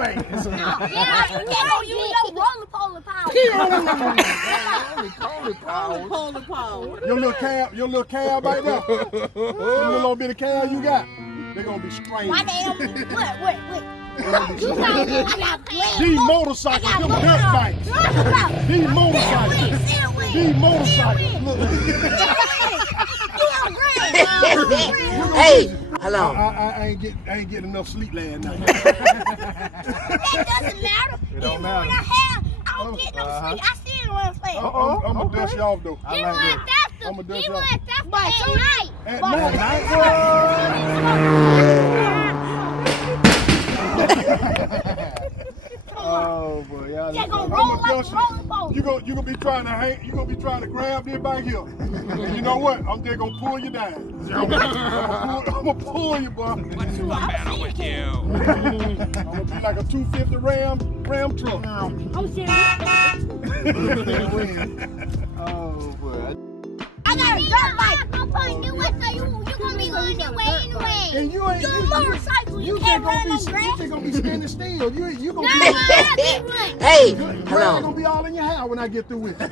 fast. Yeah, you know roller power. Polar power. Your little cab right there. Your little bit of cab you got. They're gonna be strange. Why the hell? What? You got I got These motorcycles, them dirt bikes. These motorcycles. These motorcycles. Look. Hey, hello. I ain't getting enough sleep last night. That doesn't matter. It don't Even matter. when I don't get no sleep, I still want to play. I'm gonna dust you off though. He went faster. I'ma dust He you went off. faster at night. Oh boy, y'all. They're gonna roll like a roller coaster. You gonna be trying to hang. You gonna be trying to grab this back here. And you know what? I'm just gonna pull you down. I'm gonna pull you, boy. What's the matter with you? I'm gonna be like a 250 Ram truck. I'm serious. Oh boy. I got a dirt bike. I'm pulling you with so you gonna be going that way anyway. And you ain't. You're a motorcycle. You can't run no grass. You just gonna be standing still. You gonna Nah, be. I can't run. Hey, Grass hello. gonna be all in your hair when I get through with it.